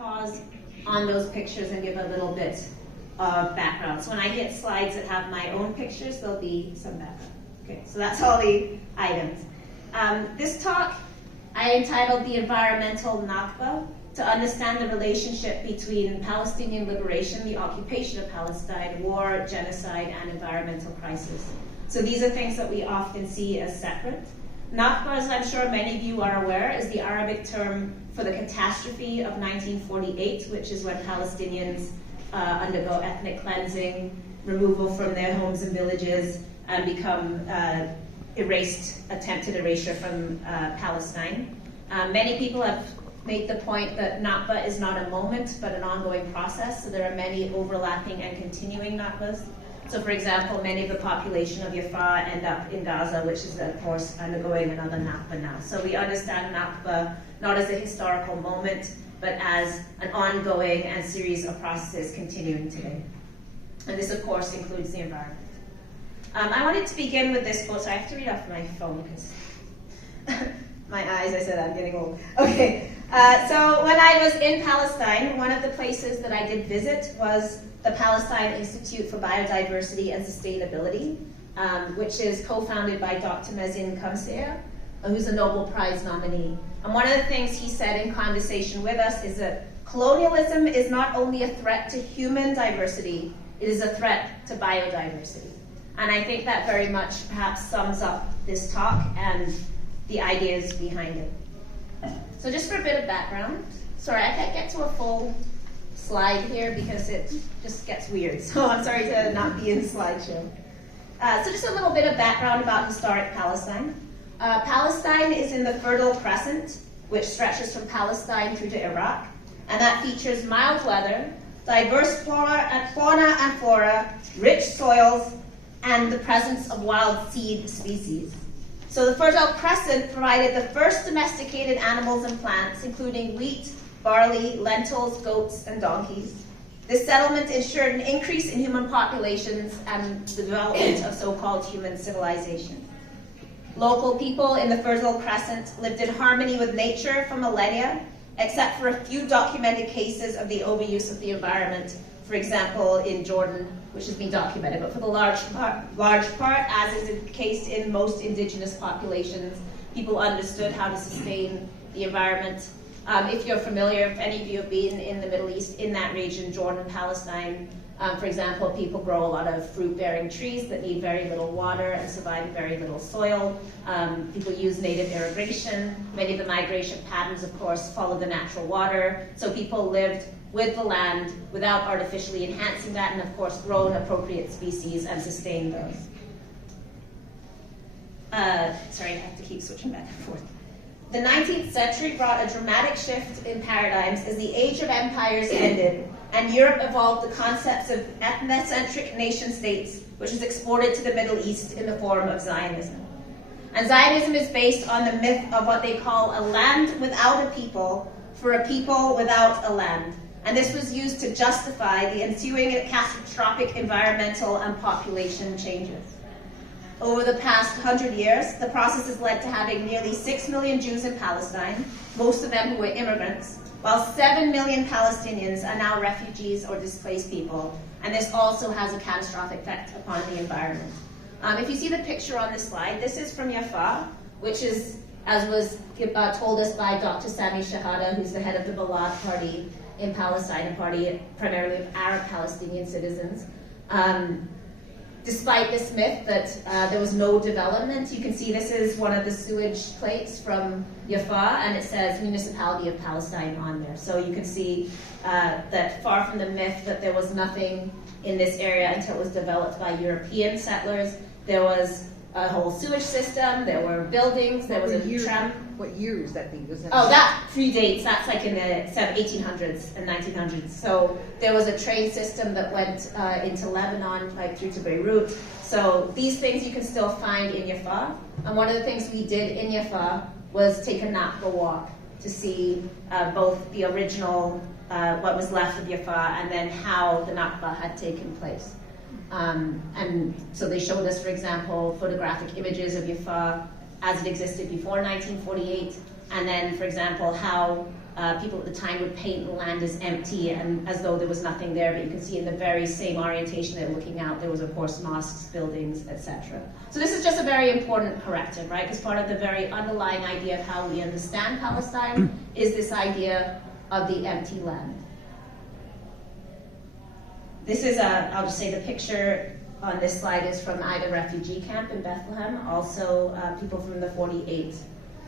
pause on those pictures and give a little bit of background. So when I hit slides that have my own pictures, there'll be some background. Okay, so that's all the items. This talk I entitled The Environmental Nakba, to understand the relationship between Palestinian liberation, the occupation of Palestine, war, genocide, and environmental crisis. So these are things that we often see as separate. Nakba, as I'm sure many of you are aware, is the Arabic term for the catastrophe of 1948, which is when Palestinians undergo ethnic cleansing, removal from their homes and villages, and become attempted erasure from Palestine. Many people have made the point that Nakba is not a moment, but an ongoing process, so there are many overlapping and continuing Nakbas. So for example, many of the population of Jaffa end up in Gaza, which is of course undergoing another Nakba now. So we understand Nakba not as a historical moment, but as an ongoing and series of processes continuing today. And this of course includes the environment. I wanted to begin with this quote, so I have to read off my phone because my eyes, I said I'm getting old. Okay, so when I was in Palestine, one of the places that I did visit was the Palestine Institute for Biodiversity and Sustainability, which is co-founded by Dr. Mazin Kamseer, who's a Nobel Prize nominee. And one of the things he said in conversation with us is that colonialism is not only a threat to human diversity, it is a threat to biodiversity. And I think that very much perhaps sums up this talk and the ideas behind it. So just for a bit of background, sorry, I can't get to a full slide here because it just gets weird. So I'm sorry to not be in the slideshow. So just a little bit of background about historic Palestine. Palestine is in the Fertile Crescent, which stretches from Palestine through to Iraq, and that features mild weather, diverse fauna and flora, rich soils, and the presence of wild seed species. So the Fertile Crescent provided the first domesticated animals and plants, including wheat, barley, lentils, goats, and donkeys. This settlement ensured an increase in human populations and the development of so-called human civilization. Local people in the Fertile Crescent lived in harmony with nature for millennia, except for a few documented cases of the overuse of the environment, for example, in Jordan, which has been documented. But for the large part, as is the case in most indigenous populations, people understood how to sustain the environment. If you're familiar, if any of you have been in the Middle East, in that region, Jordan, Palestine, for example, people grow a lot of fruit-bearing trees that need very little water and survive in very little soil. People use native irrigation. Many of the migration patterns, of course, follow the natural water. So people lived with the land without artificially enhancing that, and of course grown appropriate species and sustained those. Sorry, I have to keep switching back and forth. The 19th century brought a dramatic shift in paradigms as the age of empires ended, and Europe evolved the concepts of ethnocentric nation states, which was exported to the Middle East in the form of Zionism. And Zionism is based on the myth of what they call a land without a people for a people without a land. And this was used to justify the ensuing catastrophic environmental and population changes. Over the past 100 years, the process has led to having nearly 6 million Jews in Palestine, most of them who were immigrants, while 7 million Palestinians are now refugees or displaced people. And this also has a catastrophic effect upon the environment. If you see the picture on this slide, this is from Jaffa, which is, as was told us by Dr. Sami Shahada, who's the head of the Balad party in Palestine, a party primarily of Arab Palestinian citizens. Despite this myth that there was no development, you can see this is one of the sewage plates from Jaffa, and it says Municipality of Palestine on there. So you can see that far from the myth that there was nothing in this area until it was developed by European settlers. There was a whole sewage system, there were buildings, there was a tram. What year is that thing? That predates, that's like in the 1800s and 1900s. So there was a train system that went into Lebanon, like through to Beirut. So these things you can still find in Jaffa. And one of the things we did in Jaffa was take a Nakba walk to see both the original, what was left of Jaffa, and then how the Nakba had taken place. And so they showed us, for example, photographic images of Jaffa as it existed before 1948, and then, for example, how people at the time would paint the land as empty and as though there was nothing there, but you can see in the very same orientation they're looking out, there was of course mosques, buildings, etc. So this is just a very important corrective, right? Because part of the very underlying idea of how we understand Palestine is this idea of the empty land. This is, I'll just say the picture on this slide is from Aida refugee camp in Bethlehem. Also, people from the 48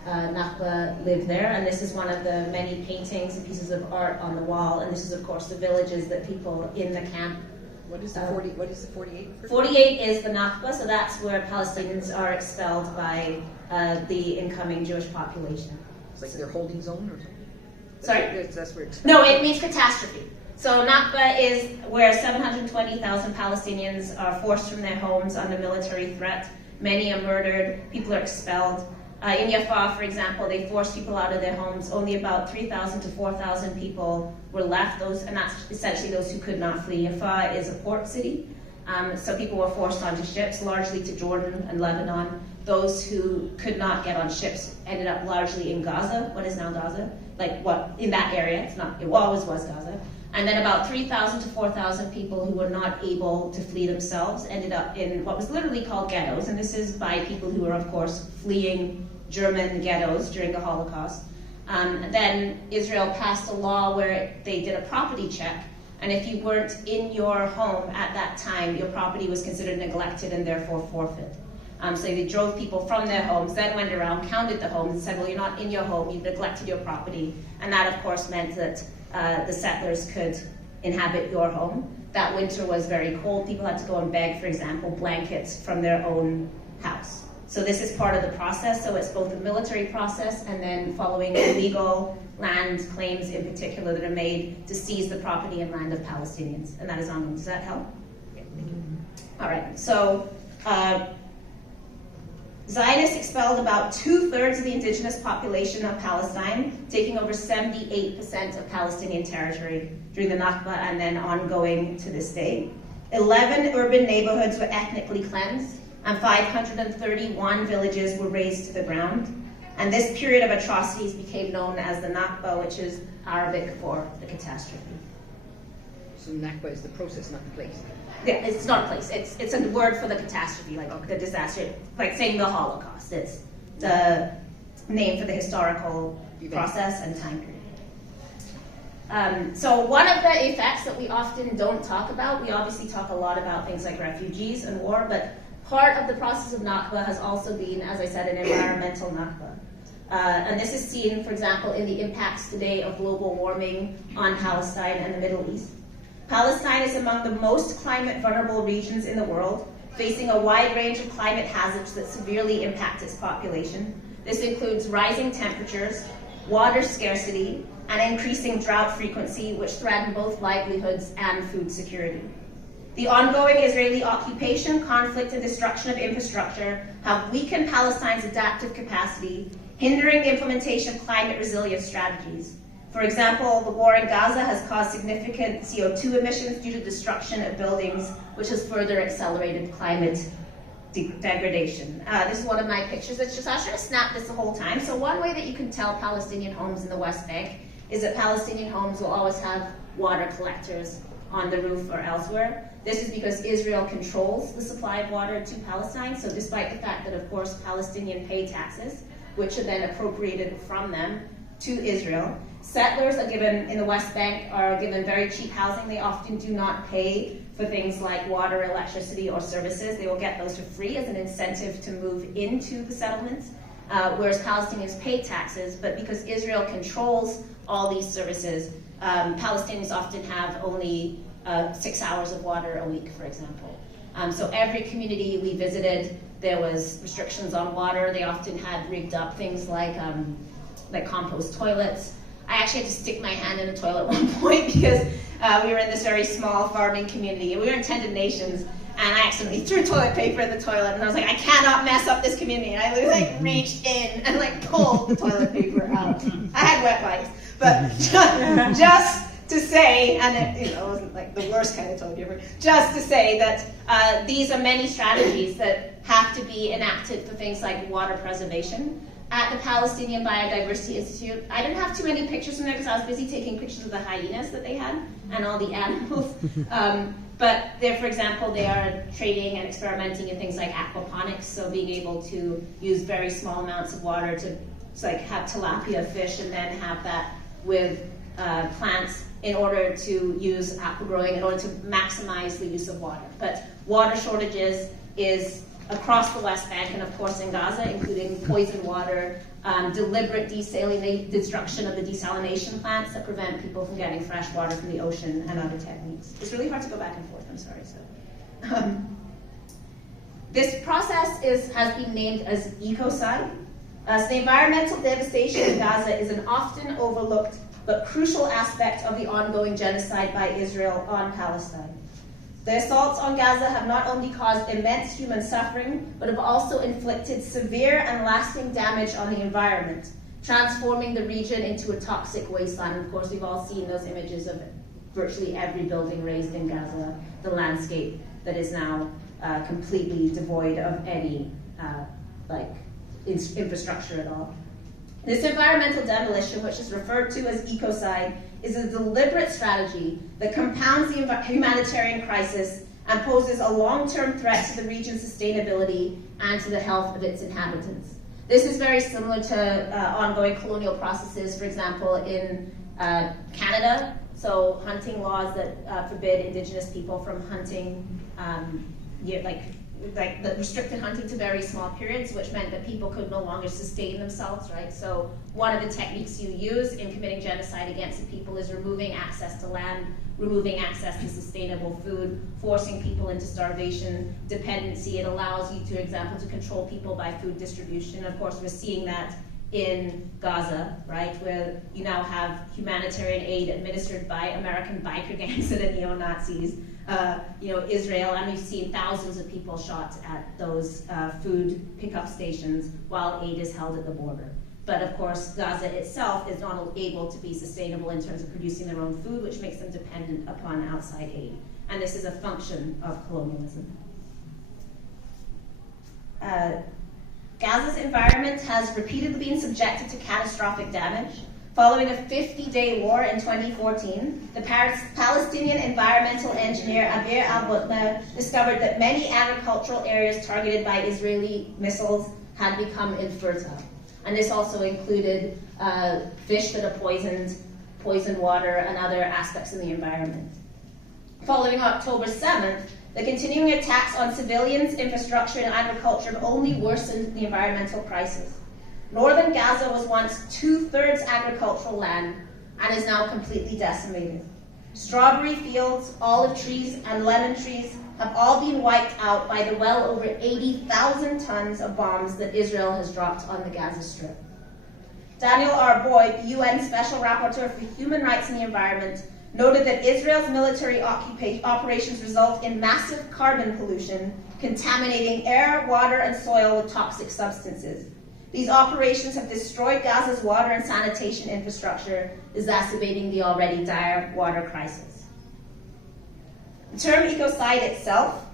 Nakba live there, and this is one of the many paintings and pieces of art on the wall, and this is of course the villages that people in the camp. What is the 48? 48 is the Nakba, so that's where Palestinians are expelled by the incoming Jewish population. It's like their holding zone or something? Sorry? That's where it's... No, it means catastrophe. So Nakba is where 720,000 Palestinians are forced from their homes under military threat. Many are murdered, people are expelled. In Yafa, for example, they forced people out of their homes. Only about 3,000 to 4,000 people were left, and that's essentially those who could not flee. Yafa is a port city, so people were forced onto ships, largely to Jordan and Lebanon. Those who could not get on ships ended up largely in Gaza, what is now Gaza, in that area. It always was Gaza. And then about 3,000 to 4,000 people who were not able to flee themselves ended up in what was literally called ghettos, and this is by people who were, of course, fleeing German ghettos during the Holocaust. Then Israel passed a law where they did a property check, and if you weren't in your home at that time, your property was considered neglected and therefore forfeit. So they drove people from their homes, then went around, counted the homes, and said, well, you're not in your home, you've neglected your property. And that, of course, meant that the settlers could inhabit your home. That winter was very cold. People had to go and beg, for example, blankets from their own house. So this is part of the process. So it's both a military process and then following illegal land claims in particular that are made to seize the property and land of Palestinians. And that is ongoing. Does that help? Yeah, thank you. All right. So Zionists expelled about 2/3 of the indigenous population of Palestine, taking over 78% of Palestinian territory during the Nakba and then ongoing to this day. 11 urban neighborhoods were ethnically cleansed, and 531 villages were razed to the ground. And this period of atrocities became known as the Nakba, which is Arabic for the catastrophe. So Nakba is the process, not the place. Yeah, it's not a place. It's a word for the catastrophe, the disaster, like saying the Holocaust. It's the name for the historical process and time period. So one of the effects that we often don't talk about, we obviously talk a lot about things like refugees and war, but part of the process of Nakba has also been, as I said, an environmental Nakba. And this is seen, for example, in the impacts today of global warming on Palestine and the Middle East. Palestine is among the most climate vulnerable regions in the world, facing a wide range of climate hazards that severely impact its population. This includes rising temperatures, water scarcity, and increasing drought frequency, which threaten both livelihoods and food security. The ongoing Israeli occupation, conflict, and destruction of infrastructure have weakened Palestine's adaptive capacity, hindering the implementation of climate resilience strategies. For example, the war in Gaza has caused significant CO2 emissions due to destruction of buildings, which has further accelerated climate degradation. This is one of my pictures. I should have snapped this the whole time. So one way that you can tell Palestinian homes in the West Bank is that Palestinian homes will always have water collectors on the roof or elsewhere. This is because Israel controls the supply of water to Palestine. So despite the fact that, of course, Palestinians pay taxes, which are then appropriated from them to Israel, settlers are given, in the West Bank, are given very cheap housing. They often do not pay for things like water, electricity, or services. They will get those for free as an incentive to move into the settlements, whereas Palestinians pay taxes, but because Israel controls all these services, Palestinians often have only 6 hours of water a week, for example. So every community we visited, there was restrictions on water. They often had rigged up things like compost toilets. I actually had to stick my hand in a toilet at one point because we were in this very small farming community, and we were in Tended Nations, and I accidentally threw toilet paper in the toilet, and I was like, I cannot mess up this community. And I reached in and pulled the toilet paper out. I had wet wipes, but just to say, and it wasn't the worst kind of toilet paper, just to say that these are many strategies that have to be enacted for things like water preservation. at the Palestinian Biodiversity Institute. I didn't have too many pictures from there because I was busy taking pictures of the hyenas that they had and all the animals. But there, for example, they are training and experimenting in things like aquaponics, so being able to use very small amounts of water to have tilapia fish and then have that with plants in order to use aqua growing, in order to maximize the use of water. But water shortages is across the West Bank and of course in Gaza, including poisoned water, deliberate destruction of the desalination plants that prevent people from getting fresh water from the ocean and other techniques. It's really hard to go back and forth, I'm sorry. This process has been named as ecocide. So the environmental devastation in Gaza is an often overlooked but crucial aspect of the ongoing genocide by Israel on Palestine. The assaults on Gaza have not only caused immense human suffering, but have also inflicted severe and lasting damage on the environment, transforming the region into a toxic wasteland. And of course, we've all seen those images of virtually every building raised in Gaza, the landscape that is now completely devoid of any infrastructure at all. This environmental demolition, which is referred to as ecocide, is a deliberate strategy that compounds the humanitarian crisis and poses a long-term threat to the region's sustainability and to the health of its inhabitants. This is very similar to ongoing colonial processes, for example, in Canada. So hunting laws that forbid Indigenous people from hunting, that restricted hunting to very small periods, which meant that people could no longer sustain themselves, right? So one of the techniques you use in committing genocide against the people is removing access to land, removing access to sustainable food, forcing people into starvation, dependency. It allows you, for example, to control people by food distribution. Of course, we're seeing that in Gaza, right, where you now have humanitarian aid administered by American biker gangs and the neo-Nazis. Israel, and we've seen thousands of people shot at those food pickup stations while aid is held at the border. But of course, Gaza itself is not able to be sustainable in terms of producing their own food, which makes them dependent upon outside aid. And this is a function of colonialism. Gaza's environment has repeatedly been subjected to catastrophic damage. Following a 50-day war in 2014, the Palestinian environmental engineer Abir al-Butna discovered that many agricultural areas targeted by Israeli missiles had become infertile. And this also included fish that are poisoned water, and other aspects of the environment. Following October 7th, the continuing attacks on civilians, infrastructure, and agriculture have only worsened the environmental crisis. Northern Gaza was once 2/3 agricultural land and is now completely decimated. Strawberry fields, olive trees, and lemon trees have all been wiped out by the well over 80,000 tons of bombs that Israel has dropped on the Gaza Strip. Daniel R. Boyd, the UN Special Rapporteur for Human Rights and the Environment, noted that Israel's military operations result in massive carbon pollution, contaminating air, water, and soil with toxic substances. These operations have destroyed Gaza's water and sanitation infrastructure, exacerbating the already dire water crisis. The term ecocide itself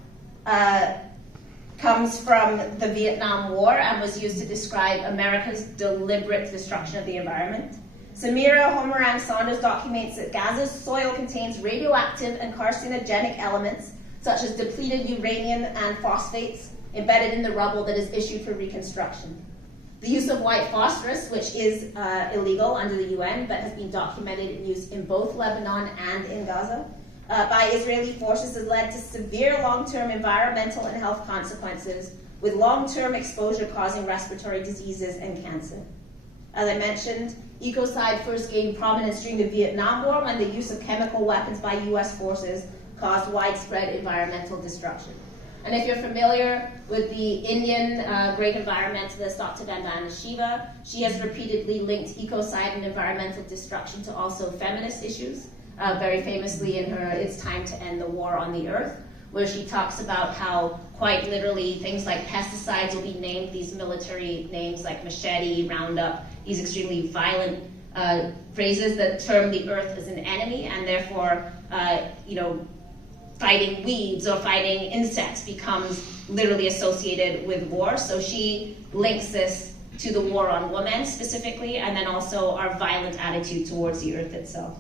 comes from the Vietnam War and was used to describe America's deliberate destruction of the environment. Samira Homerang-Saunders documents that Gaza's soil contains radioactive and carcinogenic elements, such as depleted uranium and phosphates, embedded in the rubble that is issued for reconstruction. The use of white phosphorus, which is illegal under the UN, but has been documented in use in both Lebanon and in Gaza, by Israeli forces, has led to severe long-term environmental and health consequences, with long-term exposure causing respiratory diseases and cancer. As I mentioned, ecocide first gained prominence during the Vietnam War, when the use of chemical weapons by US forces caused widespread environmental destruction. And if you're familiar with the Indian great environmentalist Dr. Vandana Shiva, she has repeatedly linked ecocide and environmental destruction to also feminist issues, very famously in her It's Time to End the War on the Earth, where she talks about how quite literally things like pesticides will be named these military names like machete, Roundup, these extremely violent phrases that term the earth as an enemy, and therefore, fighting weeds or fighting insects becomes literally associated with war. So she links this to the war on women specifically, and then also our violent attitude towards the earth itself.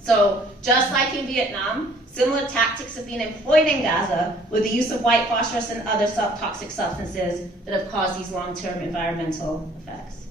So just like in Vietnam, similar tactics have been employed in Gaza with the use of white phosphorus and other toxic substances that have caused these long-term environmental effects.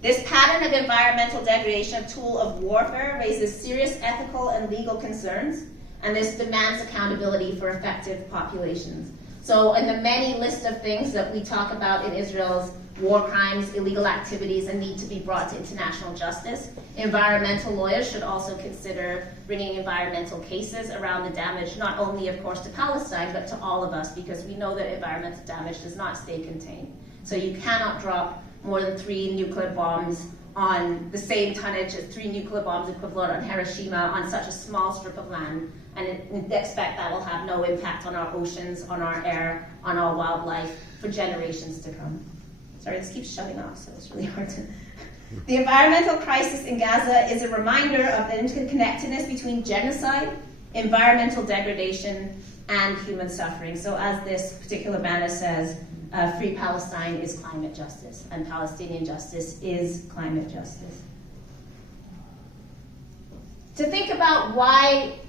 This pattern of environmental degradation, a tool of warfare, raises serious ethical and legal concerns, and this demands accountability for affected populations. So in the many list of things that we talk about in Israel's war crimes, illegal activities, and need to be brought to international justice, environmental lawyers should also consider bringing environmental cases around the damage, not only, of course, to Palestine, but to all of us, because we know that environmental damage does not stay contained. So you cannot drop more than 3 nuclear bombs on the same tonnage as 3 nuclear bombs equivalent on Hiroshima on such a small strip of land, and expect that will have no impact on our oceans, on our air, on our wildlife for generations to come. Sorry, this keeps shutting off, so it's really hard to... The environmental crisis in Gaza is a reminder of the interconnectedness between genocide, environmental degradation, and human suffering. So as this particular banner says, free Palestine is climate justice, and Palestinian justice is climate justice. To think about why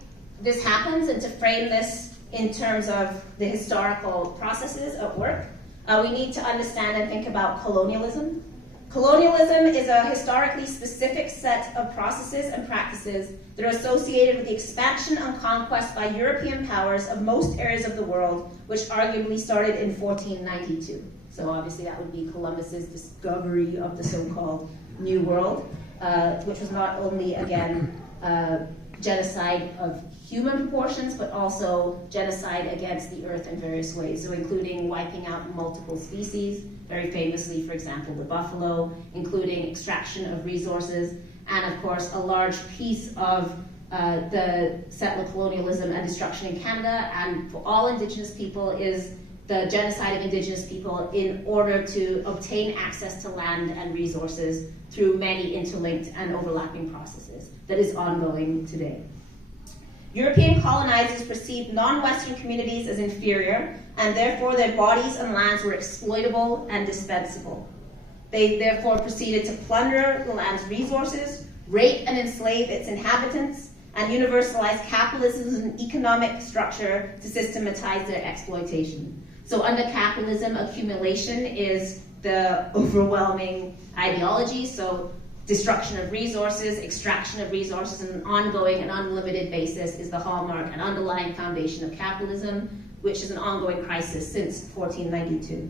this happens and to frame this in terms of the historical processes at work, we need to understand and think about colonialism. Colonialism is a historically specific set of processes and practices that are associated with the expansion and conquest by European powers of most areas of the world, which arguably started in 1492. So obviously that would be Columbus's discovery of the so-called New World, which was not only, again, genocide of human proportions, but also genocide against the earth in various ways, so including wiping out multiple species, very famously, for example, the buffalo, including extraction of resources, and of course, a large piece of the settler colonialism and destruction in Canada, and for all Indigenous people, is the genocide of Indigenous people in order to obtain access to land and resources through many interlinked and overlapping processes that is ongoing today. European colonizers perceived non-Western communities as inferior, and therefore their bodies and lands were exploitable and dispensable. They therefore proceeded to plunder the land's resources, rape and enslave its inhabitants, and universalize capitalism as an economic structure to systematize their exploitation. So under capitalism, accumulation is the overwhelming ideology, so destruction of resources, extraction of resources on an ongoing and unlimited basis is the hallmark and underlying foundation of capitalism, which is an ongoing crisis since 1492.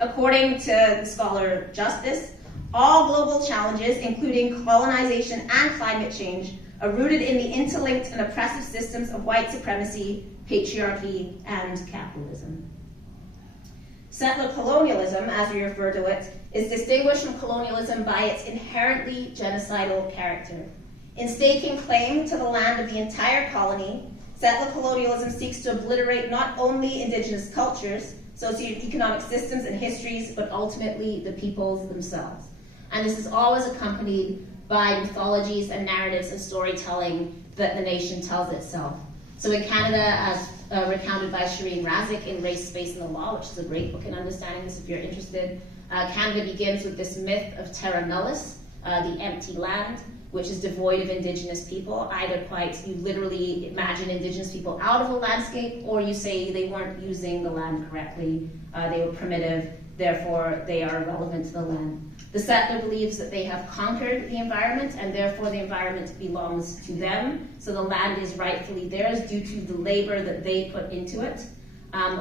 According to the scholar Justice, all global challenges, including colonization and climate change, are rooted in the interlinked and oppressive systems of white supremacy, patriarchy, and capitalism. Settler colonialism, as we refer to it, is distinguished from colonialism by its inherently genocidal character. In staking claim to the land of the entire colony, settler colonialism seeks to obliterate not only Indigenous cultures, socioeconomic systems, and histories, but ultimately the peoples themselves. And this is always accompanied by mythologies and narratives and storytelling that the nation tells itself. So in Canada, as recounted by Shireen Razik in Race, Space, and the Law, which is a great book in understanding this if you're interested, Canada begins with this myth of terra nullius, the empty land, which is devoid of Indigenous people. Either quite, you literally imagine Indigenous people out of the landscape, or you say they weren't using the land correctly, they were primitive, therefore they are irrelevant to the land. The settler believes that they have conquered the environment, and therefore the environment belongs to them, so the land is rightfully theirs due to the labor that they put into it.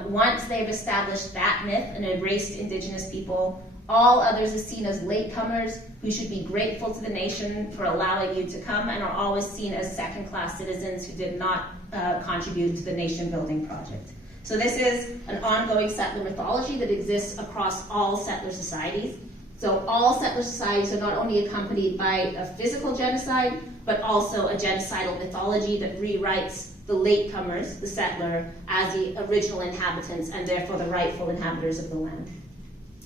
Once they've established that myth and embraced Indigenous people, all others are seen as latecomers who should be grateful to the nation for allowing you to come, and are always seen as second-class citizens who did not contribute to the nation-building project. So this is an ongoing settler mythology that exists across all settler societies. So all settler societies are not only accompanied by a physical genocide, but also a genocidal mythology that rewrites the latecomers, the settler, as the original inhabitants and therefore the rightful inhabitants of the land.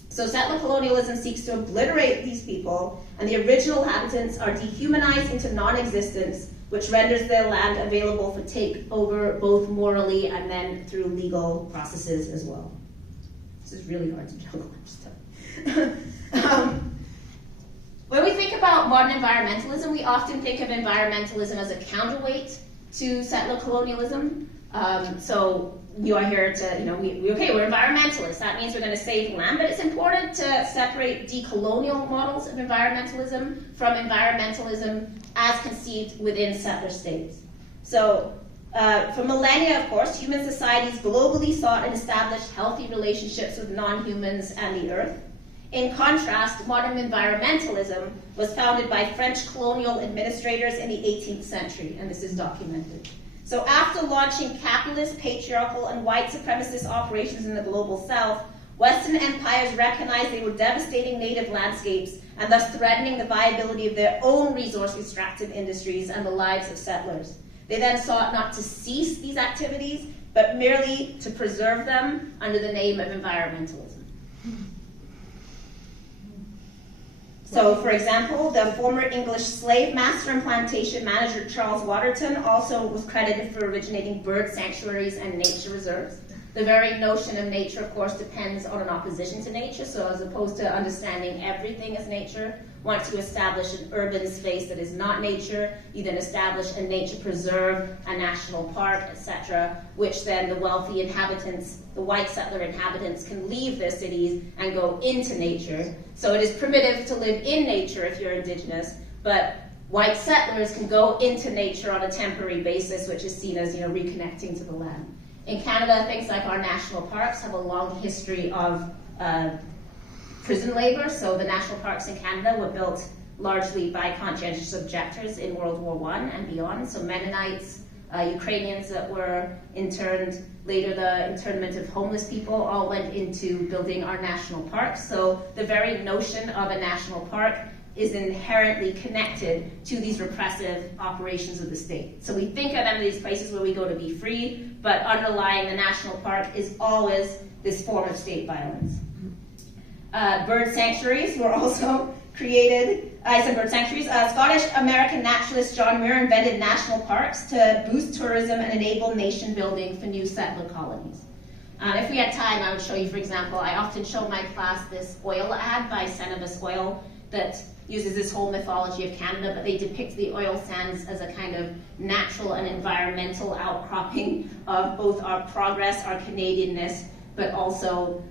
So settler colonialism seeks to obliterate these people, and the original inhabitants are dehumanized into non-existence, which renders their land available for takeover both morally and then through legal processes as well. This is really hard to juggle. When we think about modern environmentalism, we often think of environmentalism as a counterweight to settler colonialism. So you are here to, we're environmentalists. That means we're going to save land, but it's important to separate decolonial models of environmentalism from environmentalism as conceived within settler states. So for millennia, of course, human societies globally sought and established healthy relationships with non-humans and the earth. In contrast, modern environmentalism was founded by French colonial administrators in the 18th century, and this is documented. So after launching capitalist, patriarchal, and white supremacist operations in the global south, Western empires recognized they were devastating native landscapes and thus threatening the viability of their own resource-extractive industries and the lives of settlers. They then sought not to cease these activities, but merely to preserve them under the name of environmentalism. So, for example, the former English slave master and plantation manager Charles Waterton also was credited for originating bird sanctuaries and nature reserves. The very notion of nature, of course, depends on an opposition to nature. So as opposed to understanding everything as nature, once you establish an urban space that is not nature, you then establish a nature preserve, a national park, etc., which then the wealthy inhabitants, the white settler inhabitants, can leave their cities and go into nature. So it is primitive to live in nature if you're indigenous, but white settlers can go into nature on a temporary basis, which is seen as, reconnecting to the land. In Canada, things like our national parks have a long history of prison labor. So the national parks in Canada were built largely by conscientious objectors in World War I and beyond. So Mennonites, Ukrainians that were interned, later the internment of homeless people, all went into building our national parks. So the very notion of a national park is inherently connected to these repressive operations of the state. So we think of them as these places where we go to be free, but underlying the national park is always this form of state violence. Bird sanctuaries were also created. I said bird sanctuaries. Scottish-American naturalist John Muir invented national parks to boost tourism and enable nation building for new settler colonies. If we had time, I would show you, for example, I often show my class this oil ad by Cenabus Oil that uses this whole mythology of Canada, but they depict the oil sands as a kind of natural and environmental outcropping of both our progress, our Canadianness, but also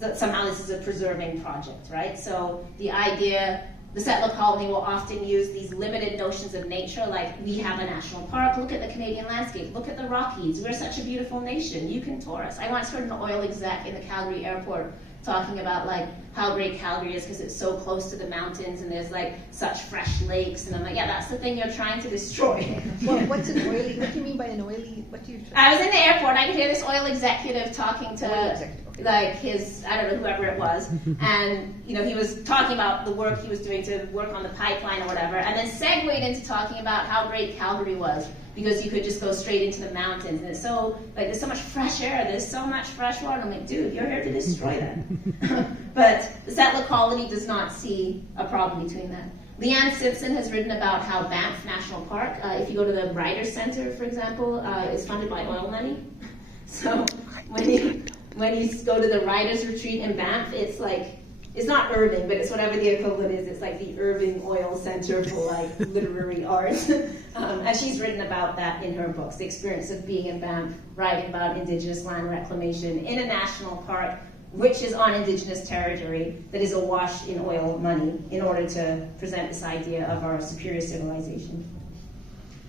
that somehow this is a preserving project, right? So the idea, the settler colony will often use these limited notions of nature, like we have a national park, look at the Canadian landscape, look at the Rockies, we're such a beautiful nation, you can tour us. I once heard an oil exec in the Calgary airport talking about how great Calgary is because it's so close to the mountains and there's such fresh lakes, and I'm like, yeah, that's the thing you're trying to destroy. Well, what's an oily? What do you mean by an oily? What do you? I was in the airport. I could hear this oil executive talking to okay. I don't know, whoever it was, and he was talking about the work he was doing to work on the pipeline or whatever, and then segued into talking about how great Calgary was because you could just go straight into the mountains, and it's so there's so much fresh air, there's so much fresh water. I'm like, dude, you're here to destroy that. But the settler colony does not see a problem between that. Leanne Simpson has written about how Banff National Park, if you go to the Writers Center, for example, is funded by oil money. So when you go to the Writers Retreat in Banff, it's not Irving, but it's whatever the equivalent is. It's the Irving Oil Center for literary art. And she's written about that in her books, the experience of being in Banff, writing about Indigenous land reclamation in a national park, which is on Indigenous territory that is awash in oil money in order to present this idea of our superior civilization.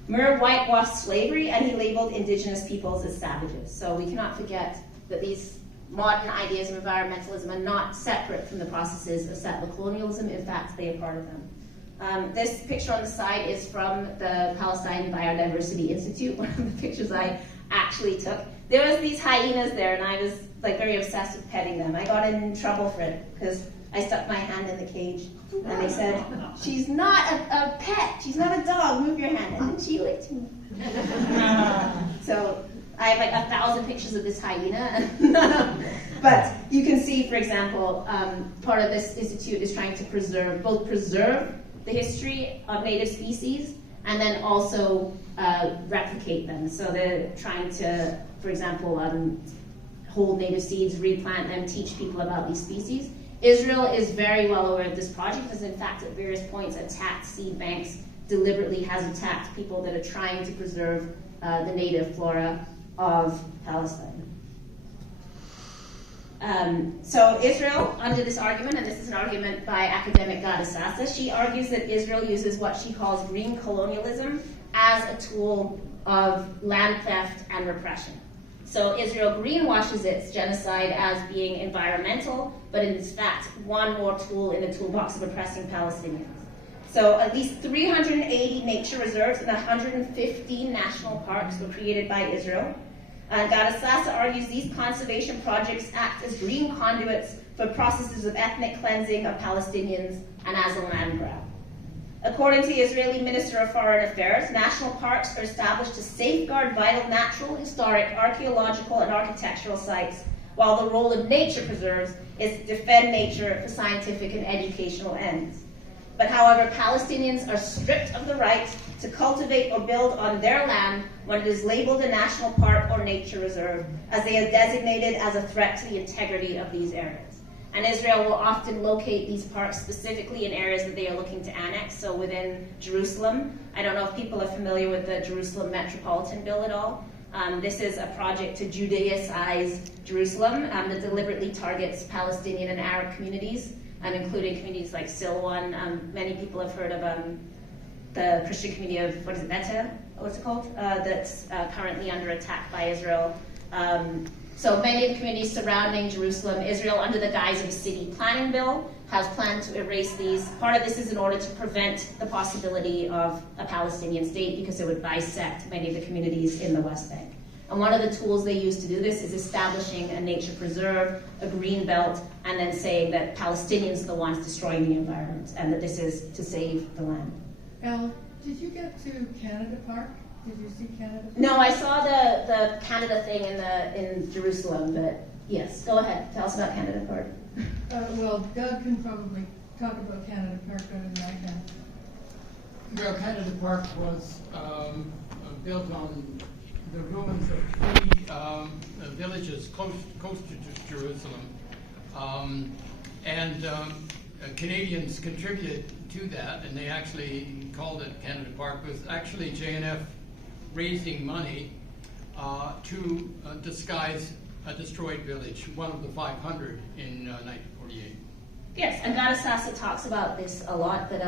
Muir whitewashed slavery, and he labeled Indigenous peoples as savages. So we cannot forget that these modern ideas of environmentalism are not separate from the processes of settler colonialism. In fact, they are part of them. This picture on the side is from the Palestine Biodiversity Institute, one of the pictures I actually took. There was these hyenas there, and I was very obsessed with petting them. I got in trouble for it because I stuck my hand in the cage, and they said, "She's not a pet. She's not a dog. Move your hand." And then she licked me. So I have 1,000 pictures of this hyena. But you can see, for example, part of this institute is trying to preserve the history of native species and then also replicate them. So they're trying to, for example, hold native seeds, replant them, teach people about these species. Israel is very well aware of this project, because in fact at various points attacked seed banks, deliberately has attacked people that are trying to preserve the native flora of Palestine. So Israel, under this argument, and this is an argument by academic Gada Sassa, she argues that Israel uses what she calls green colonialism as a tool of land theft and repression. So Israel greenwashes its genocide as being environmental, but in fact one more tool in the toolbox of oppressing Palestinians. So at least 380 nature reserves and 115 national parks were created by Israel. Gada Sassa argues these conservation projects act as green conduits for processes of ethnic cleansing of Palestinians and as a land grab. According to the Israeli Minister of Foreign Affairs, national parks are established to safeguard vital natural, historic, archaeological, and architectural sites, while the role of nature preserves is to defend nature for scientific and educational ends. But however, Palestinians are stripped of the right to cultivate or build on their land when it is labeled a national park or nature reserve, as they are designated as a threat to the integrity of these areas. And Israel will often locate these parks specifically in areas that they are looking to annex, so within Jerusalem. I don't know if people are familiar with the Jerusalem Metropolitan Bill at all. This is a project to Judaicize Jerusalem that deliberately targets Palestinian and Arab communities, including communities like Silwan. Many people have heard of the Christian community of, what is it, Bethel? What's it called? That's currently under attack by Israel. So many of the communities surrounding Jerusalem, Israel, under the guise of a city planning bill, has planned to erase these. Part of this is in order to prevent the possibility of a Palestinian state, because it would bisect many of the communities in the West Bank. And one of the tools they use to do this is establishing a nature preserve, a green belt, and then saying that Palestinians are the ones destroying the environment, and that this is to save the land. Elle, did you get to Canada Park? Did you see Canada Park? No, I saw the Canada thing in Jerusalem, but yes, go ahead. Tell us about Canada Park. Well, Doug can probably talk about Canada Park better than I can. Well, Canada Park was built on the ruins of three villages close to Jerusalem. Canadians contributed to that, and they actually called it Canada Park. It was actually JNF raising money to disguise a destroyed village, one of the 500 in 1948. Yes, and Gada Sassa talks about this a lot, that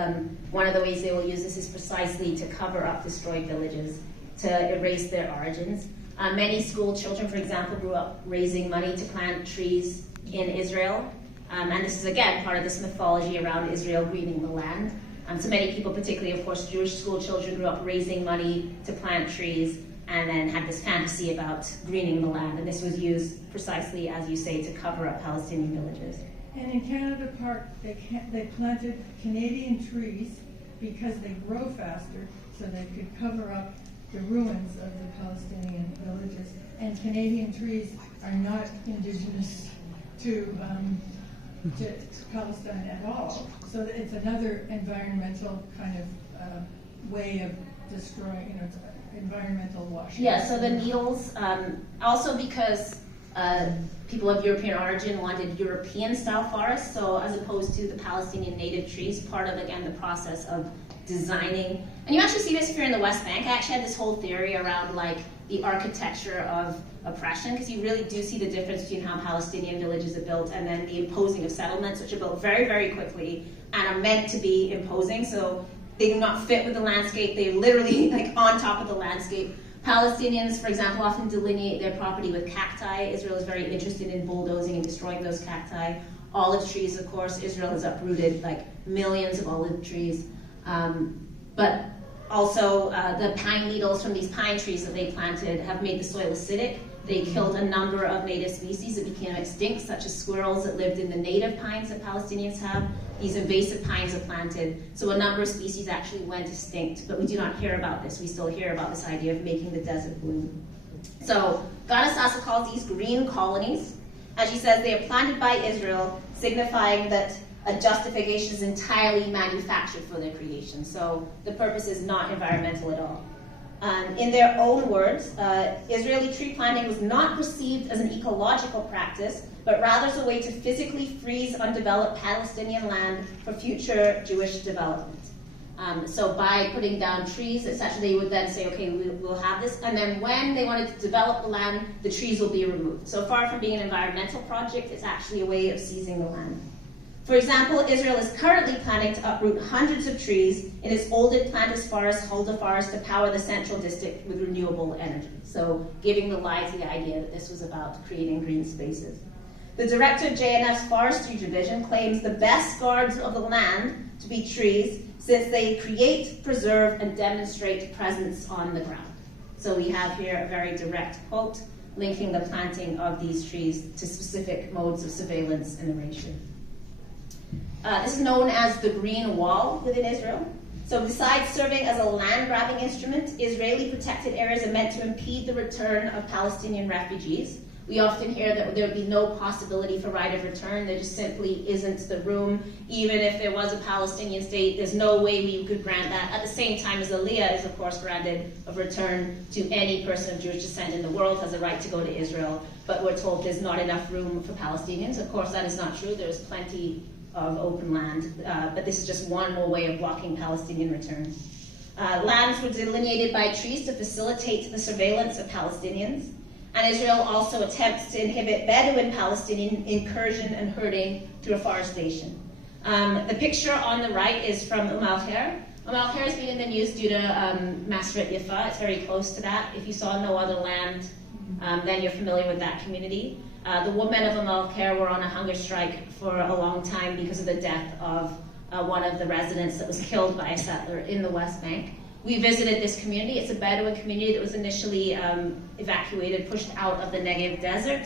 one of the ways they will use this is precisely to cover up destroyed villages, to erase their origins. Many school children, for example, grew up raising money to plant trees in Israel. And this is, again, part of this mythology around Israel greening the land. So many people, particularly, of course, Jewish school children, grew up raising money to plant trees and then had this fantasy about greening the land. And this was used precisely, as you say, to cover up Palestinian villages. And in Canada Park, they planted Canadian trees because they grow faster, so they could cover up the ruins of the Palestinian villages. And Canadian trees are not indigenous to Palestine at all. So it's another environmental kind of way of destroying, it's environmental washing. Yeah, so the needles, also because people of European origin wanted European-style forests, so as opposed to the Palestinian native trees, part of, again, the process of designing. And you actually see this if you're in the West Bank. I actually had this whole theory around, like, the architecture of oppression, because you really do see the difference between how Palestinian villages are built and then the imposing of settlements, which are built very, very quickly and are meant to be imposing. So they do not fit with the landscape. They're literally like on top of the landscape. Palestinians, for example, often delineate their property with cacti. Israel is very interested in bulldozing and destroying those cacti. Olive trees, of course, Israel has uprooted like millions of olive trees. But also the pine needles from these pine trees that they planted have made the soil acidic. They killed a number of native species that became extinct, such as squirrels that lived in the native pines that Palestinians have. These invasive pines are planted, so a number of species actually went extinct, but we do not hear about this. We still hear about this idea of making the desert bloom. So Gada Sassa calls these green colonies. As she says, they are planted by Israel, signifying that a justification is entirely manufactured for their creation. So the purpose is not environmental at all. In their own words, Israeli tree planting was not perceived as an ecological practice, but rather as a way to physically freeze undeveloped Palestinian land for future Jewish development. So by putting down trees, essentially they would then say, okay, we'll have this, and then when they wanted to develop the land, the trees will be removed. So far from being an environmental project, it's actually a way of seizing the land. For example, Israel is currently planning to uproot hundreds of trees in its oldest planted forest, Huldah Forest, to power the central district with renewable energy. So giving the lies the idea that this was about creating green spaces. The director of JNF's Forestry Division claims the best guards of the land to be trees, since they create, preserve, and demonstrate presence on the ground. So we have here a very direct quote linking the planting of these trees to specific modes of surveillance and erasure. This is known as the Green Wall within Israel. So besides serving as a land-grabbing instrument, Israeli protected areas are meant to impede the return of Palestinian refugees. We often hear that there would be no possibility for right of return. There just simply isn't the room. Even if there was a Palestinian state, there's no way we could grant that. At the same time as Aliyah is, of course, granted of return to any person of Jewish descent in the world has a right to go to Israel. But we're told there's not enough room for Palestinians. Of course, that is not true. There's plenty of open land. But this is just one more way of blocking Palestinian return. Lands were delineated by trees to facilitate the surveillance of Palestinians. And Israel also attempts to inhibit Bedouin Palestinian incursion and herding through afforestation. The picture on the right is from Al-Khair. Al-Khair has been in the news due to Masret Yafa. It's very close to that. If you saw no other land, then you're familiar with that community. The women of Al-Khair were on a hunger strike for a long time because of the death of one of the residents that was killed by a settler in the West Bank. We visited this community. It's a Bedouin community that was initially evacuated, pushed out of the Negev desert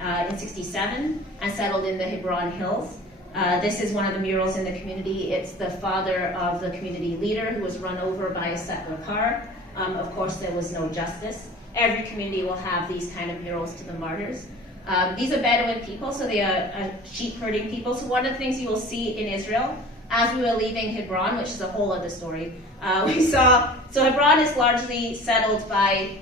in '67 and settled in the Hebron Hills. This is one of the murals in the community. It's the father of the community leader who was run over by a settler car. Of course, there was no justice. Every community will have these kind of murals to the martyrs. These are Bedouin people, so they are sheep herding people. So one of the things you will see in Israel, as we were leaving Hebron, which is a whole other story, we saw, so Hebron is largely settled by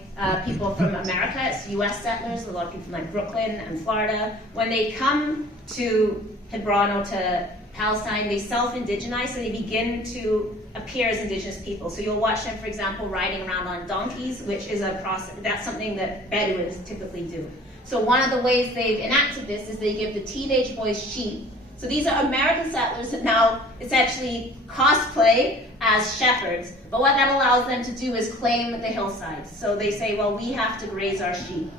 people from America. It's U.S. settlers, a lot of people from like Brooklyn and Florida. When they come to Hebron or to Palestine, they self-indigenize, so they begin to appear as indigenous people. So you'll watch them, for example, riding around on donkeys, which is a process, that's something that Bedouins typically do. So one of the ways they've enacted this is they give the teenage boys sheep. So these are American settlers that now essentially cosplay as shepherds. But what that allows them to do is claim the hillsides. So they say, well, we have to graze our sheep.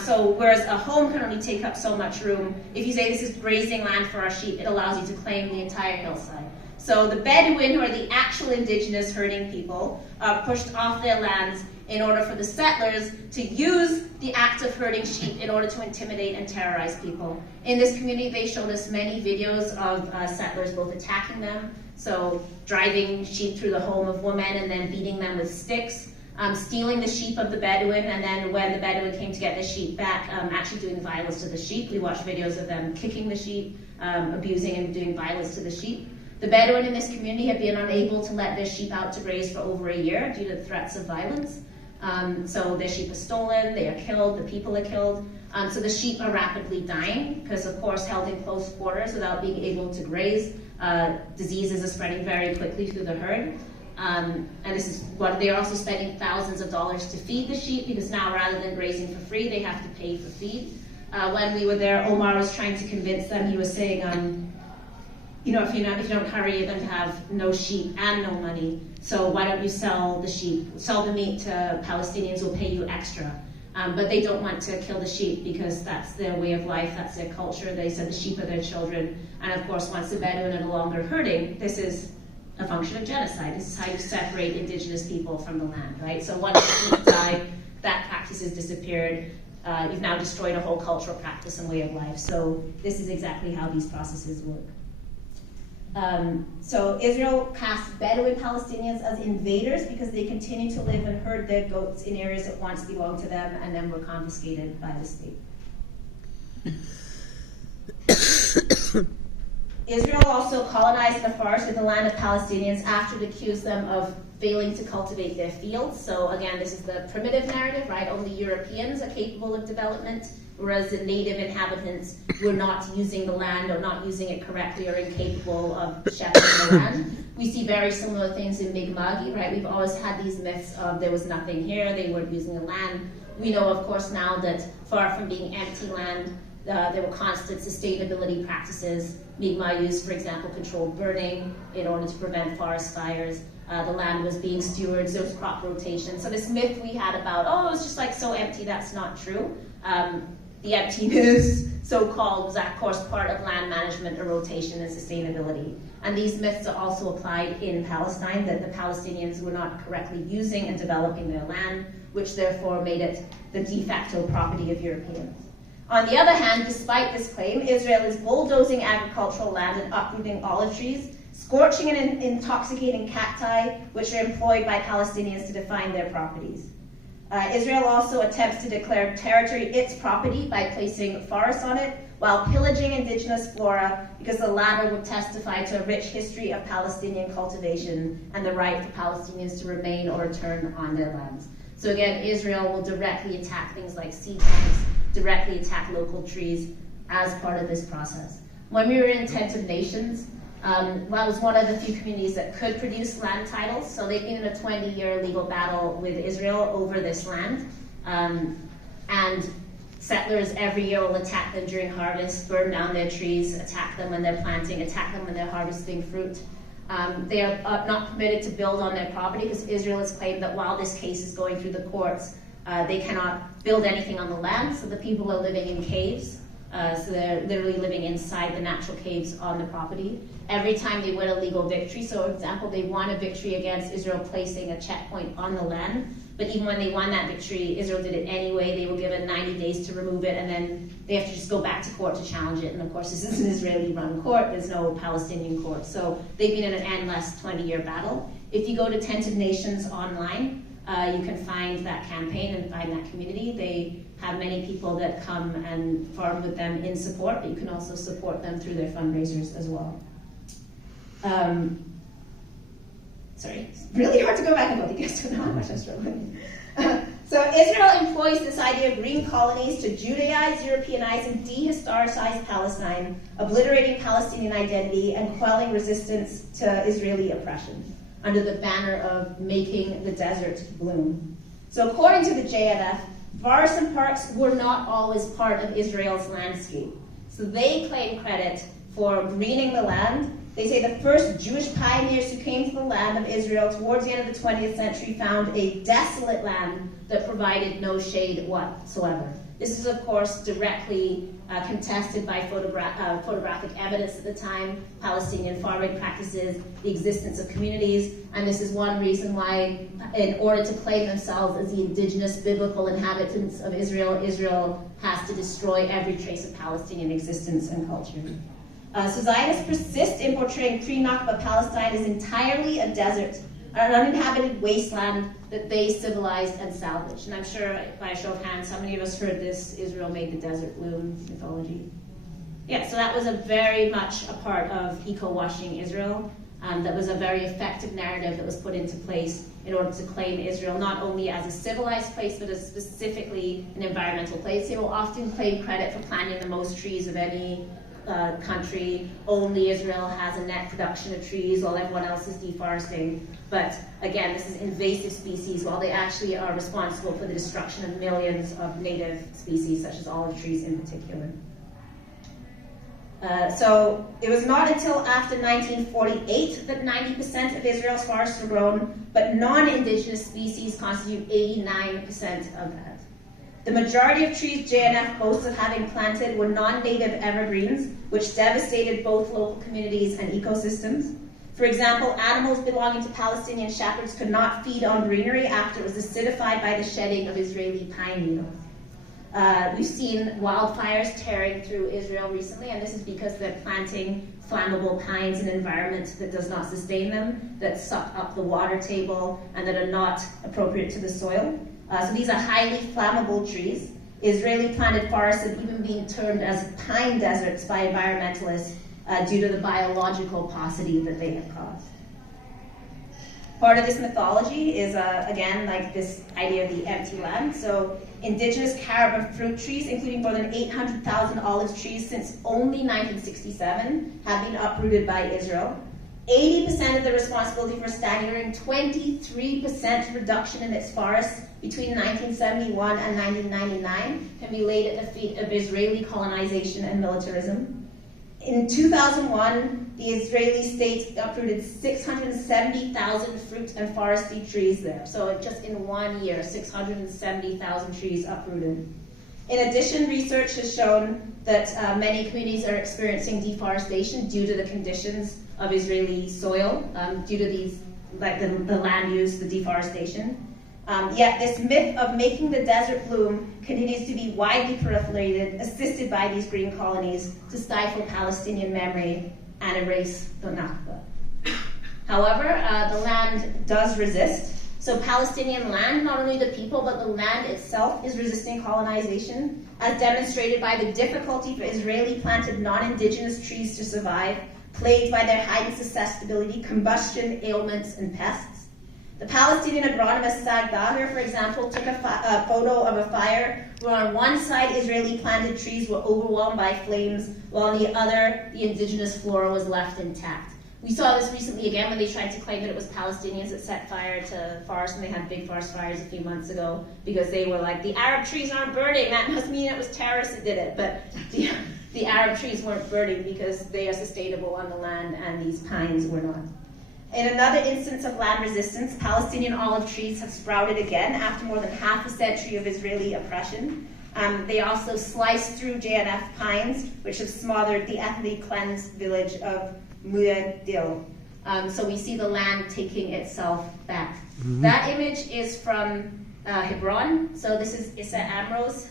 So whereas a home can only take up so much room, if you say this is grazing land for our sheep, it allows you to claim the entire hillside. So the Bedouin, who are the actual indigenous herding people, are pushed off their lands in order for the settlers to use the act of herding sheep in order to intimidate and terrorize people. In this community, they showed us many videos of settlers both attacking them, so driving sheep through the home of women and then beating them with sticks, stealing the sheep of the Bedouin, and then when the Bedouin came to get the sheep back, actually doing violence to the sheep. We watched videos of them kicking the sheep, abusing and doing violence to the sheep. The Bedouin in this community have been unable to let their sheep out to graze for over a year due to threats of violence. So their sheep are stolen, they are killed, the people are killed. So the sheep are rapidly dying because, of course, held in close quarters without being able to graze, diseases are spreading very quickly through the herd. And this is what they're also spending thousands of dollars to feed the sheep, because now rather than grazing for free, they have to pay for feed. When we were there, Omar was trying to convince them. He was saying, if you don't hurry, you're going to have no sheep and no money. So why don't you sell the sheep? Sell the meat to Palestinians, will pay you extra. But they don't want to kill the sheep because that's their way of life, that's their culture. They said the sheep are their children. And of course, once the Bedouin are no longer herding, this is a function of genocide. This is how you separate indigenous people from the land, right? So once the sheep die, that practice has disappeared. You've now destroyed a whole cultural practice and way of life. So this is exactly how these processes work. So Israel casts Bedouin Palestinians as invaders because they continue to live and herd their goats in areas that once belonged to them and then were confiscated by the state. Israel also colonized the forest with the land of Palestinians after it accused them of failing to cultivate their fields. So again, this is the primitive narrative, right? Only Europeans are capable of development, whereas the native inhabitants were not using the land or not using it correctly or incapable of shepherding the land. We see very similar things in Mi'kmaq, right? We've always had these myths of there was nothing here, they weren't using the land. We know, of course, now that far from being empty land, there were constant sustainability practices. Mi'kmaq used, for example, controlled burning in order to prevent forest fires. The land was being stewarded, there was crop rotation. So this myth we had about, oh, it's just like so empty, that's not true. The emptiness, so-called, was of course part of land management and rotation and sustainability. And these myths are also applied in Palestine, that the Palestinians were not correctly using and developing their land, which therefore made it the de facto property of Europeans. On the other hand, despite this claim, Israel is bulldozing agricultural land and uprooting olive trees, scorching and intoxicating cacti, which are employed by Palestinians to define their properties. Israel also attempts to declare territory its property by placing forests on it, while pillaging indigenous flora, because the latter would testify to a rich history of Palestinian cultivation and the right for Palestinians to remain or return on their lands. So again, Israel will directly attack things like seed banks, directly attack local trees as part of this process. When we were in Tent of Nations, that was one of the few communities that could produce land titles. So they've been in a 20-year legal battle with Israel over this land. And settlers every year will attack them during harvest, burn down their trees, attack them when they're planting, attack them when they're harvesting fruit. They are not permitted to build on their property because Israel has claimed that while this case is going through the courts, they cannot build anything on the land, so the people are living in caves. So they're literally living inside the natural caves on the property. Every time they win a legal victory, so for example, they won a victory against Israel placing a checkpoint on the land, but even when they won that victory, Israel did it anyway. They were given 90 days to remove it, and then they have to just go back to court to challenge it. And of course, this is an Israeli-run court. There's no Palestinian court. So they've been in an endless 20-year battle. If you go to Tent of Nations online, you can find that campaign and find that community. They have many people that come and farm with them in support, but you can also support them through their fundraisers as well. Sorry, it's really hard to go back and look. You guys don't know how much I'm struggling. So Israel employs this idea of green colonies to Judaize, Europeanize, and dehistoricize Palestine, obliterating Palestinian identity and quelling resistance to Israeli oppression, under the banner of making the desert bloom. So according to the JNF, forests and parks were not always part of Israel's landscape. So they claim credit for greening the land. They say the first Jewish pioneers who came to the land of Israel towards the end of the 20th century found a desolate land that provided no shade whatsoever. This is, of course, directly contested by photographic evidence at the time, Palestinian farming practices, the existence of communities, and this is one reason why, in order to claim themselves as the indigenous biblical inhabitants of Israel, Israel has to destroy every trace of Palestinian existence and culture. So Zionists persist in portraying pre-Nakba Palestine as entirely a desert, an uninhabited wasteland that they civilized and salvaged. And I'm sure, by a show of hands, how many of us heard this Israel made the desert bloom mythology? Yeah, so that was a very much a part of eco-washing Israel. That was a very effective narrative that was put into place in order to claim Israel not only as a civilized place, but as specifically an environmental place. They will often claim credit for planting the most trees of any country. Only Israel has a net production of trees while everyone else is deforesting. But again, this is invasive species, while they actually are responsible for the destruction of millions of native species, such as olive trees in particular. So it was not until after 1948 that 90% of Israel's forests were grown, but non-indigenous species constitute 89% of that. The majority of trees JNF boasts of having planted were non-native evergreens, which devastated both local communities and ecosystems. For example, animals belonging to Palestinian shepherds could not feed on greenery after it was acidified by the shedding of Israeli pine needles. We've seen wildfires tearing through Israel recently, and this is because they're planting flammable pines in an environment that does not sustain them, that suck up the water table, and that are not appropriate to the soil. So these are highly flammable trees. Israeli planted forests have even been termed as pine deserts by environmentalists, due to the biological paucity that they have caused. Part of this mythology is, again, like this idea of the empty land. So indigenous carob and fruit trees, including more than 800,000 olive trees since only 1967, have been uprooted by Israel. 80% of the responsibility for staggering 23% reduction in its forests between 1971 and 1999 can be laid at the feet of Israeli colonization and militarism. In 2001, the Israeli state uprooted 670,000 fruit and forestry trees there. So just in 1 year, 670,000 trees uprooted. In addition, research has shown that many communities are experiencing deforestation due to the conditions of Israeli soil, due to these, like the land use, the deforestation. Yet this myth of making the desert bloom continues to be widely proliferated, assisted by these green colonies to stifle Palestinian memory and erase the Nakba. However, the land does resist. So Palestinian land, not only the people, but the land itself is resisting colonization, as demonstrated by the difficulty for Israeli planted non-indigenous trees to survive, plagued by their heightened susceptibility, combustion, ailments, and pests. The Palestinian agronomist Saad Daher, for example, took a photo of a fire where on one side Israeli planted trees were overwhelmed by flames, while on the other the indigenous flora was left intact. We saw this recently again when they tried to claim that it was Palestinians that set fire to forests, and they had big forest fires a few months ago because they were like, the Arab trees aren't burning, that must mean it was terrorists that did it. But the Arab trees weren't burning because they are sustainable on the land and these pines were not. In another instance of land resistance, Palestinian olive trees have sprouted again after more than half a century of Israeli oppression. They also sliced through JNF pines, which have smothered the ethnically cleansed village of Muadil. So we see the land taking itself back. Mm-hmm. That image is from Hebron. So this is Issa Amro's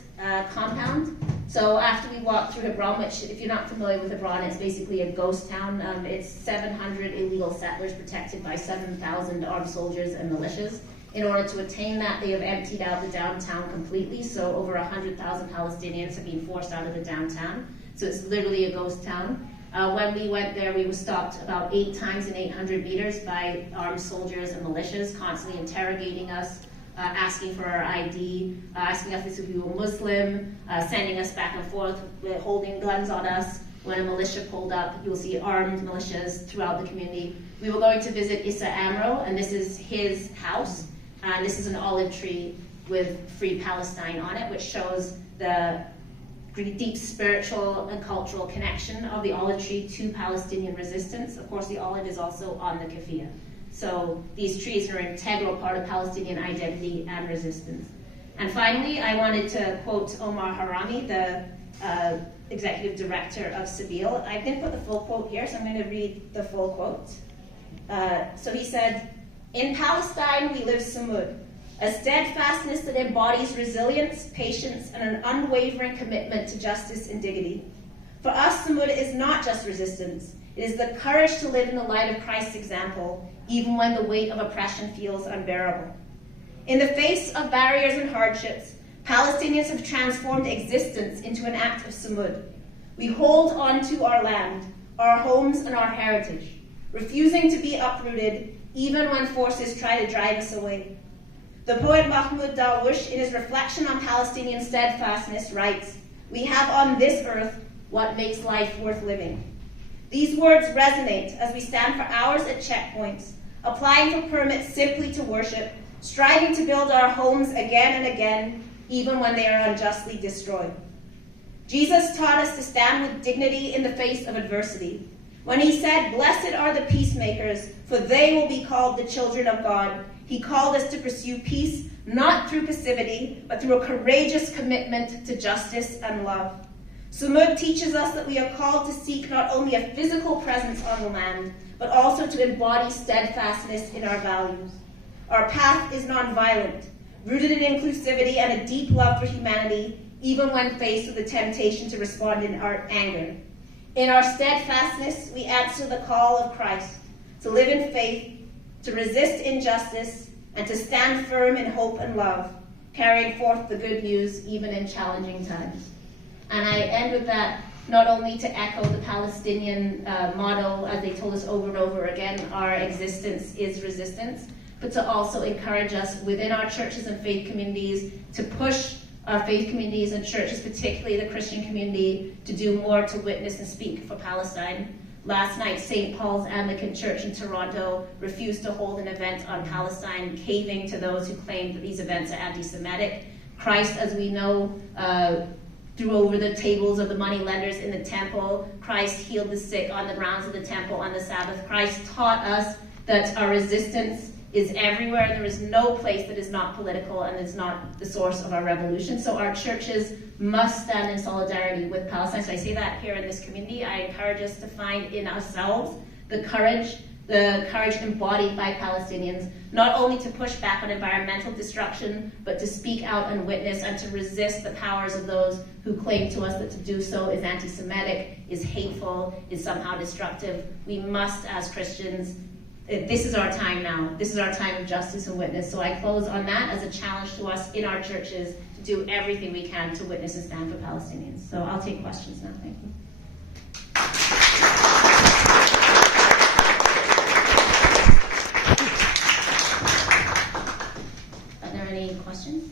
compound. So after we walk through Hebron, which if you're not familiar with Hebron, it's basically a ghost town. It's 700 illegal settlers protected by 7,000 armed soldiers and militias. In order to attain that, they have emptied out the downtown completely. So over 100,000 Palestinians have been forced out of the downtown. So it's literally a ghost town. When we went there, we were stopped about 8 times in 800 meters by armed soldiers and militias, constantly interrogating us, asking for our ID, asking us if we were Muslim, sending us back and forth, holding guns on us. When a militia pulled up, you'll see armed militias throughout the community. We were going to visit Issa Amro, and this is his house. And this is an olive tree with Free Palestine on it, which shows the deep spiritual and cultural connection of the olive tree to Palestinian resistance. Of course, the olive is also on the keffiyeh. So these trees are an integral part of Palestinian identity and resistance. And finally, I wanted to quote Omar Harami, the executive director of Sabeel. I didn't put the full quote here, so I'm going to read the full quote. So he said, "In Palestine, we live Samud, a steadfastness that embodies resilience, patience, and an unwavering commitment to justice and dignity. For us, Samud is not just resistance. It is the courage to live in the light of Christ's example, even when the weight of oppression feels unbearable. In the face of barriers and hardships, Palestinians have transformed existence into an act of Samud. We hold on to our land, our homes, and our heritage, refusing to be uprooted even when forces try to drive us away. The poet Mahmoud Darwish, in his reflection on Palestinian steadfastness, writes, "We have on this earth what makes life worth living." These words resonate as we stand for hours at checkpoints, applying for permits simply to worship, striving to build our homes again and again, even when they are unjustly destroyed. Jesus taught us to stand with dignity in the face of adversity. When he said, "Blessed are the peacemakers, for they will be called the children of God," he called us to pursue peace, not through passivity, but through a courageous commitment to justice and love. Samud teaches us that we are called to seek not only a physical presence on the land, but also to embody steadfastness in our values. Our path is nonviolent, rooted in inclusivity and a deep love for humanity, even when faced with the temptation to respond in our anger. In our steadfastness, we answer the call of Christ to live in faith, to resist injustice, and to stand firm in hope and love, carrying forth the good news even in challenging times. And I end with that not only to echo the Palestinian motto, as they told us over and over again, our existence is resistance, but to also encourage us within our churches and faith communities to push our faith communities and churches, particularly the Christian community, to do more to witness and speak for Palestine. Last night, St. Paul's Anglican Church in Toronto refused to hold an event on Palestine, caving to those who claimed that these events are anti-Semitic. Christ, as we know, threw over the tables of the money lenders in the temple. Christ healed the sick on the grounds of the temple on the Sabbath. Christ taught us that our resistance is everywhere, and there is no place that is not political and is not the source of our revolution. So our churches must stand in solidarity with Palestine. So I say that here in this community. I encourage us to find in ourselves the courage embodied by Palestinians, not only to push back on environmental destruction, but to speak out and witness and to resist the powers of those who claim to us that to do so is anti-Semitic, is hateful, is somehow destructive. We must, as Christians, this is our time now. This is our time of justice and witness. So I close on that as a challenge to us in our churches to do everything we can to witness and stand for Palestinians. So I'll take questions now. Thank you. Are there any questions?